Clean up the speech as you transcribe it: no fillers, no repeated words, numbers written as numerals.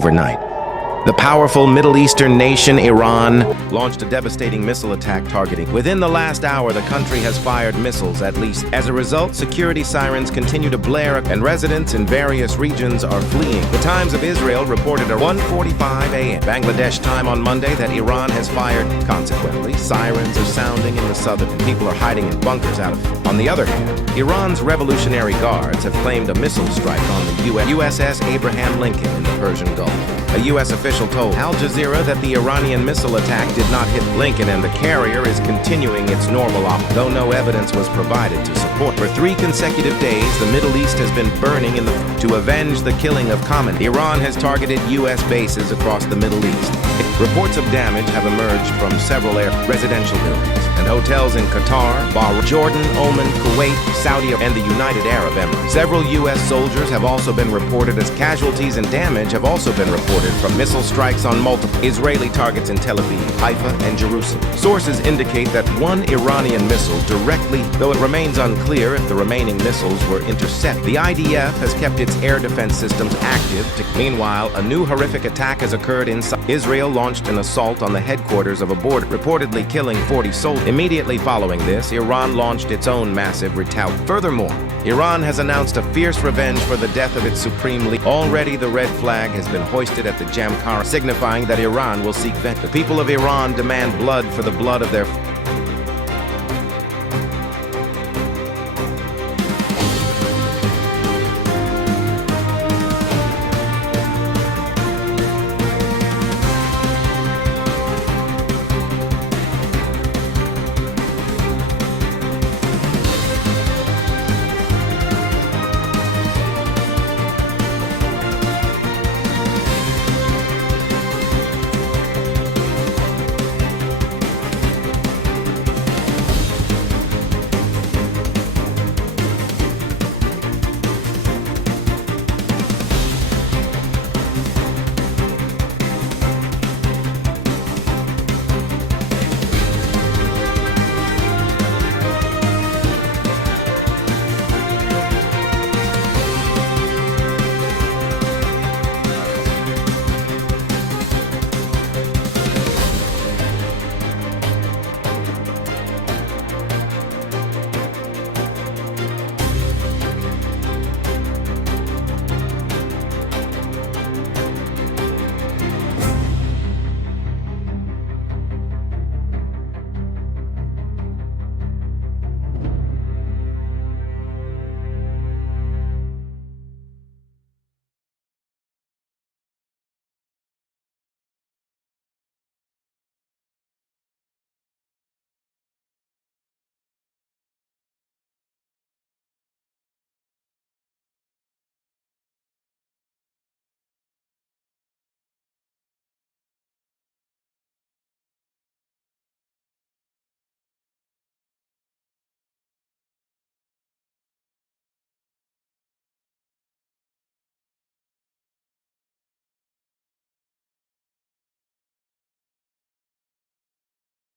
overnight. The powerful Middle Eastern nation, Iran, launched a devastating missile attack targeting. Within the last hour, the country has fired missiles at least. As a result, security sirens continue to blare, and residents in various regions are fleeing. The Times of Israel reported at 1:45 a.m. Bangladesh time on Monday that Iran has fired. Consequently, sirens are sounding in the southern, and people are hiding in bunkers out of. On the other hand, Iran's Revolutionary Guards have claimed a missile strike on the USS Abraham Lincoln in the Persian Gulf. A U.S. official told Al Jazeera that the Iranian missile attack did not hit Lincoln and the carrier is continuing its normal operation, though no evidence was provided to support. For 3 consecutive days, the Middle East has been burning to avenge the killing of common. Iran has targeted U.S. bases across the Middle East. Reports of damage have emerged from several residential buildings and hotels in Qatar, Bahrain, Jordan, Oman, Kuwait, Saudi, and the United Arab Emirates. Several U.S. soldiers have also been reported as casualties, and damage have also been reported from missile strikes on multiple Israeli targets in Tel Aviv, Haifa, and Jerusalem. Sources indicate that one Iranian missile directly, though it remains unclear if the remaining missiles were intercepted. The IDF has kept its air defense systems active. Meanwhile, a new horrific attack has occurred inside. Israel launched an assault on the headquarters of a border, reportedly killing 40 soldiers. Immediately following this, Iran launched its own massive retaliation. Furthermore, Iran has announced a fierce revenge for the death of its supreme leader. Already the red flag has been hoisted at the Jamkaran, signifying that Iran will seek vengeance. The people of Iran demand blood for the blood of their